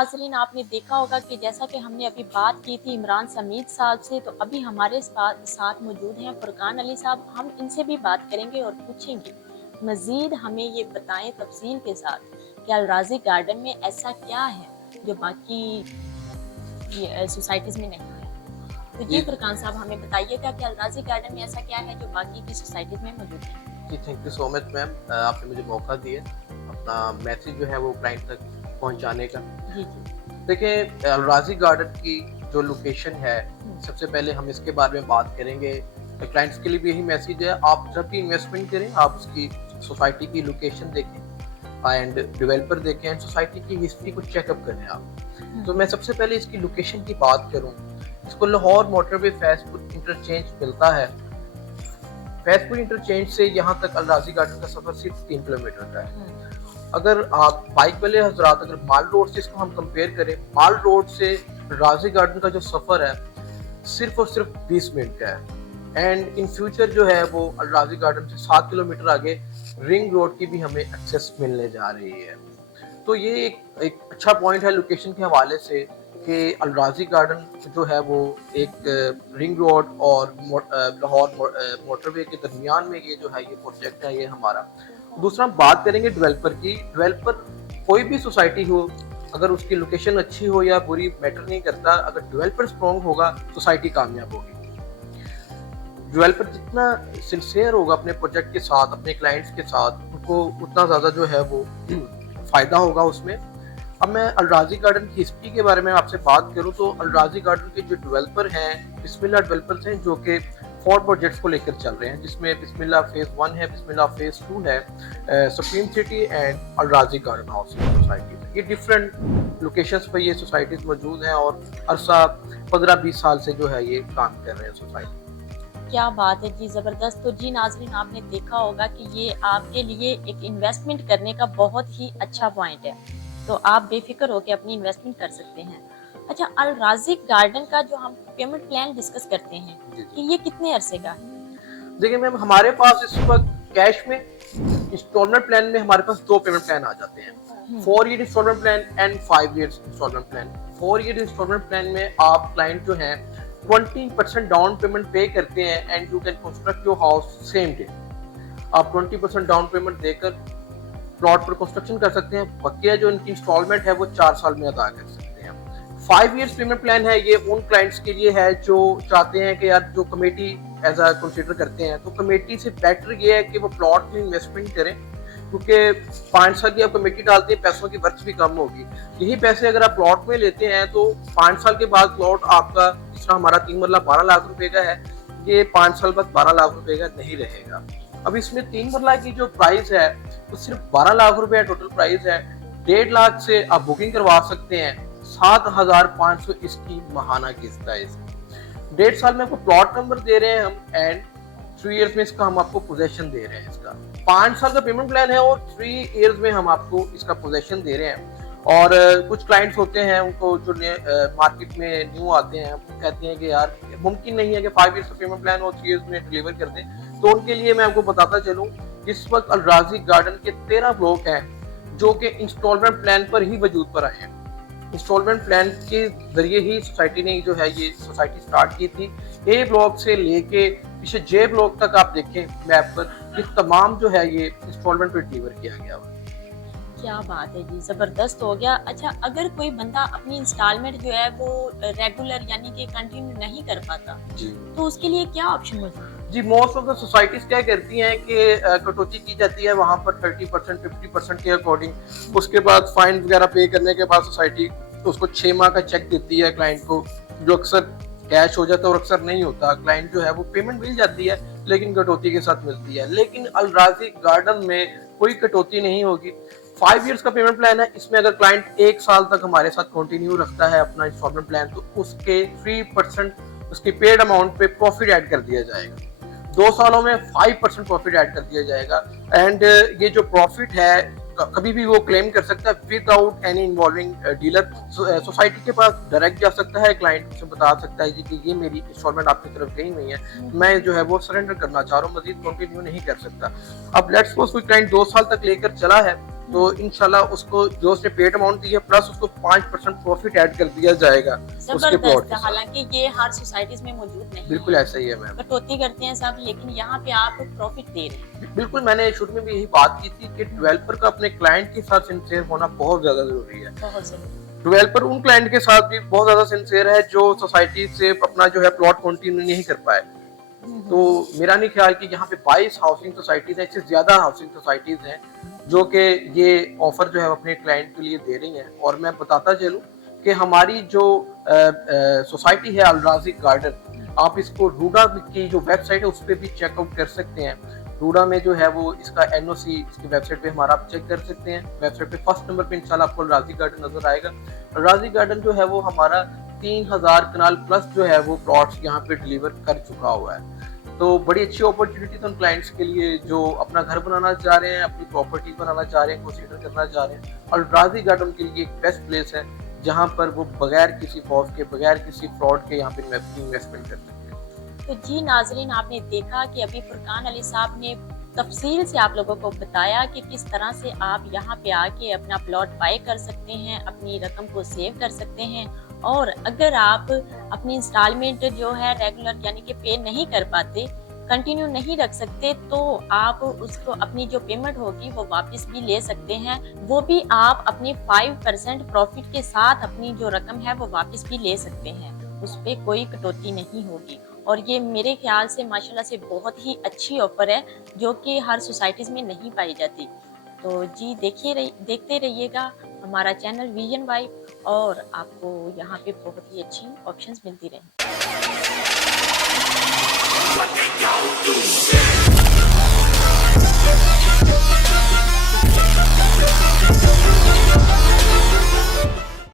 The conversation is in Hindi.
नाज़रीन, आपने देखा होगा कि जैसा कि हमने अभी बात की थी इमरान समीद साहब से, तो अभी हमारे साथ मौजूद हैं फुरकान अली साहब। हम इनसे भी बात करेंगे और पूछेंगे मज़ीद, हमें ये बताएं तफसील के साथ कि अलराजी गार्डन में ऐसा क्या है जो बाकी सोसाइटीज़ में नहीं है। तो जी जी फुरकान साहब, हमें बताइएगा कि अलराजी गार्डन में ऐसा क्या है जो बाकी की सोसाइटीज़ में मौजूद है। जी, thank you so much ma'am, आपने मुझे मौका दिया अपना मैसेज जो है वो क्लाइंट तक पहुंचाने का। जी जी। देखिए, राजी गार्डन की जो लोकेशन है, हम्म, सबसे पहले हम इसके बारे में बात करेंगे। क्लाइंट्स के लिए भी यही मैसेज है, आप जब भी इन्वेस्टमेंट करें आप उसकी सोसाइटी की लोकेशन देखें एंड डेवलपर देखें एंड सोसाइटी की हिस्ट्री को चेकअप करें आप। तो मैं सबसे पहले इसकी लोकेशन की बात करूं, इसको लाहौर मोटरवे फैजपुर इंटरचेंज मिलता है। फैजपुर इंटरचेंज से यहाँ तक अलराजी गार्डन का सफर सिर्फ 3 किलोमीटर का है। अगर आप बाइक वाले हजरात अगर माल रोड से इसको हम कंपेयर करें, माल रोड से राजी गार्डन का जो सफर है सिर्फ और सिर्फ 20 मिनट का है। एंड इन फ्यूचर जो है वो अलराजी गार्डन से 7 किलोमीटर आगे रिंग रोड की भी हमें एक्सेस मिलने जा रही है। तो ये एक अच्छा पॉइंट है लोकेशन के हवाले से कि अलराजी गार्डन जो है वो एक रिंग रोड और लाहौर मोटरवे के दरमियान में ये जो है ये प्रोजेक्ट है ये हमारा। दूसरा हम बात करेंगे डेवलपर की। डेवलपर कोई भी सोसाइटी हो, अगर उसकी लोकेशन अच्छी हो या बुरी मैटर नहीं करता, अगर डेवलपर स्ट्रॉन्ग होगा सोसाइटी कामयाब होगी। डेवलपर जितना सिंसियर होगा अपने प्रोजेक्ट के साथ, अपने क्लाइंट्स के साथ, उनको उतना ज़्यादा जो है वो फ़ायदा होगा उसमें। अब मैं अलराजी गार्डन की हिस्ट्री के बारे में आपसे बात करूं तो अलराजी गार्डन के जो डेवलपर हैं बिस्मिल्लाह डेवलपर्स हैं, जो कि 4 प्रोजेक्ट्स को लेकर चल रहे हैं, जिसमें बिस्मिल्लाह फेज़ 1 है, बिस्मिल्लाह फेज़ 2 है, supreme city and अलराजी garden housing society. ये डिफरेंट लोकेशंस पर ये सोसाइटीज़ मौजूद हैं और अरसा 15-20 साल से जो है ये काम कर रहे हैं सोसाइटी। क्या बात है जी, ज़बरदस्त। तो जी नाज़रीन, आपने देखा होगा कि ये आपके लिए एक इन्वेस्टमेंट करने का बहुत ही अच्छा पॉइंट है, तो आप बेफिक्र होकर अपनी इन्वेस्टमेंट कर सकते हैं। अच्छा, अल राज़िक गार्डन का जो हम पेमेंट प्लान डिस्कस करते हैं जी कि जी। ये कितने अरसे का है। देखिए मैम, हमारे पास इस वक्त कैश में इंस्टॉलमेंट प्लान में हमारे पास 2 पेमेंट प्लान आ जाते हैं, 4 year installment plan and 5 years installment plan. 4 year installment plan में आप क्लाइंट जो है 20% डाउन पेमेंट पे करते हैं and you can construct your house same day. आप 20% डाउन पेमेंट देकर प्लॉट पर कंस्ट्रक्शन कर सकते हैं। बकिया जो इनकी इंस्टॉलमेंट है वो 4 साल में अदा कर सकते हैं। 5 ईयर्स पेमेंट प्लान है, ये उन क्लाइंट्स के लिए है जो चाहते हैं कि यार जो कमेटी एज अ कंसीडर करते हैं, तो कमेटी से बेटर ये है कि वो प्लॉट में इन्वेस्टमेंट करें, क्योंकि 5 साल की आप कमेटी डालते हैं, पैसों की वर्थ भी कम होगी। यही पैसे अगर आप प्लॉट में लेते हैं तो 5 साल के बाद प्लॉट आपका, जिस तरह हमारा 3 मरला 12 लाख रुपए का है, ये 5 साल बाद 12 लाख रुपए का नहीं रहेगा। अब इसमें 3 मरला की जो प्राइस है वो सिर्फ 12 लाख रुपए टोटल प्राइस है। 1.5 लाख से आप बुकिंग करवा सकते हैं, 7,500 इसकी माहाना किस्त है। इसकी 1.5 साल में आपको प्लॉट नंबर दे रहे हैं हम एंड 3 इयर्स में इसका हम आपको पोजेशन दे रहे हैं। इसका 5 साल का पेमेंट प्लान है और 3 इयर्स में हम आपको इसका पोजेशन दे रहे हैं। और कुछ क्लाइंट्स होते हैं, उनको जो मार्केट में न्यू आते हैं, वो कहते हैं कि यार मुमकिन नहीं है कि 5 इयर्स का पेमेंट प्लान और 3 इयर्स में डिलीवर कर दें। तो उनके लिए मैं आपको बताता चलूं, इस वक्त अलराजी गार्डन के 13 ब्लॉक हैं जो कि इंस्टॉलमेंट प्लान पर ही वजूद पर आए हैं। इंस्टॉलमेंट प्लान के जरिए ही सोसाइटी ने जो है ये सोसाइटी स्टार्ट की थी। ए ब्लॉक से लेके पीछे जे ब्लॉक तक आप देखें मैप पर, ये तमाम जो है ये इंस्टॉलमेंट पर डिलीवर किया गया हुआ। क्या बात है जी, ज़बरदस्त हो गया। अच्छा, अगर कोई बंदा अपनी इंस्टॉलमेंट जो है वो रेगुलर यानी कि कंटिन्यू नहीं कर पाता, जी तो उसके लिए क्या ऑप्शन मौजूद है। जी, मोस्ट ऑफ द सोसाइटीज क्या करती हैं कि कटौती की जाती है वहां पर 30% 50% के अकॉर्डिंग। उसके बाद फाइन वगैरह पे करने के बाद सोसाइटी उसको 6 माह का चेक देती है क्लाइंट को, जो अक्सर कैश हो जाता है और अक्सर नहीं होता। क्लाइंट जो है वो पेमेंट मिल जाती है लेकिन कटौती के साथ मिलती है। लेकिन अलराजी गार्डन में कोई कटौती नहीं होगी। 5 इयर्स का पेमेंट प्लान है, इसमें अगर क्लाइंट 1 साल तक हमारे साथ कंटिन्यू रखता है अपना इंस्टॉलमेंट प्लान, तो उसके 3% उसकी पेड अमाउंट पे प्रॉफिट ऐड कर दिया जाएगा। 2 सालों में 5% प्रॉफिट ऐड कर दिया जाएगा। एंड ये जो प्रॉफिट है कभी भी वो क्लेम कर सकता है without any involving dealer. Society के पास डायरेक्ट जा सकता है, क्लाइंट से बता सकता है जी कि ये मेरी इंस्टॉलमेंट आपकी तरफ गई हुई है, मैं जो है वो सरेंडर करना चाह रहा हूँ, मजीद कंटिन्यू नहीं कर सकता। अब लेट्स सपोज कोई क्लाइंट 2 साल तक लेकर चला है तो इंशाल्लाह उसको जो उसने पेड अमाउंट दी है प्लस उसको 5% प्रॉफिट ऐड कर दिया जाएगा उसके प्लॉट जबरदस्त। के साथ। हालांकि ये हर सोसाइटीज में मौजूद नहीं बिल्कुल है, ऐसा ही है मैम। कटौती करते हैं सब, लेकिन यहाँ पे आप प्रॉफिट दे रहे हैं। बिल्कुल, मैंने शुरू में भी यही बात की थी कि डेवलपर का अपने क्लाइंट के साथ सिंसियर होना बहुत ज्यादा जरूरी है। बहुत जरूरी। डेवलपर उन क्लाइंट के साथ भी बहुत ज्यादा सिंसियर है जो सोसाइटी से अपना जो है प्लॉट कंटिन्यू नहीं कर पाए। तो मेरा नहीं ख्याल कि यहाँ पे 22 हाउसिंग सोसाइटीज है, इससे ज्यादा हाउसिंग सोसाइटीज हैं जो कि ये ऑफर जो है अपने क्लाइंट के लिए दे रही हैं। और मैं बताता चलूं कि हमारी जो सोसाइटी है अलराजी गार्डन, आप इसको रूडा की जो वेबसाइट है उस पर भी चेकआउट कर सकते हैं। रूडा में जो है वो इसका एनओसी इसकी वेबसाइट पे हमारा आप चेक कर सकते हैं। वेबसाइट पे फर्स्ट नंबर पे इंशाल्लाह आपको अलराजी गार्डन नजर आएगा। अलराजी गार्डन जो है वो हमारा 3000 कनाल प्लस जो है वो प्लॉट्स यहाँ पे डिलीवर कर चुका हुआ है। तो बड़ी अच्छी अपॉर्चुनिटी उन क्लाइंट्स के लिए जो अपना घर बनाना चाह रहे हैं, अपनी प्रॉपर्टी बनाना चाह रहे हैं, कंसीडर करना चाह रहे हैं। अलराजी गार्डन के लिए एक बेस्ट प्लेस है जहाँ पर वो बगैर किसी खौफ के, बगैर किसी फ्रॉड के यहाँ पे इन्वेस्टमेंट कर सकते हैं। तो जी नाजरीन, आपने देखा कि अभी फुरकान अली साहब ने तफसील से आप लोगों को बताया कि किस तरह से आप यहाँ पे आके अपना प्लॉट बाय कर सकते हैं, अपनी रकम को सेव कर सकते हैं। और अगर आप अपनी इंस्टॉलमेंट जो है रेगुलर यानी कि पे नहीं कर पाते, कंटिन्यू नहीं रख सकते, तो आप उसको अपनी जो पेमेंट होगी वो वापस भी ले सकते हैं। वो भी आप अपनी 5% प्रॉफिट के साथ अपनी जो रकम है वो वापस भी ले सकते हैं, उस पर कोई कटौती नहीं होगी। और ये मेरे ख्याल से माशाल्लाह से बहुत ही अच्छी ऑफर है जो कि हर सोसाइटीज़ में नहीं पाई जाती। तो जी देखते रहिएगा हमारा चैनल विजन वाइब, और आपको यहाँ पे बहुत ही अच्छी ऑप्शंस मिलती रहेंगी।